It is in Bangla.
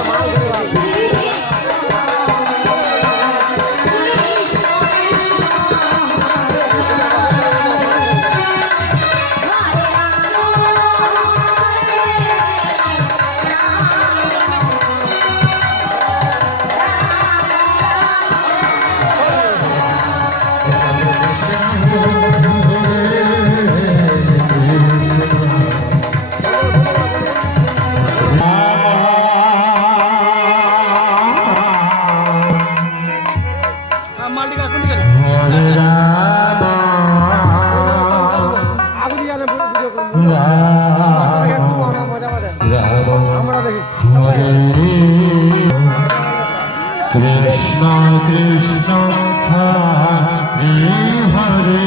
mais elevado. কৃষ্ণ হরে হরে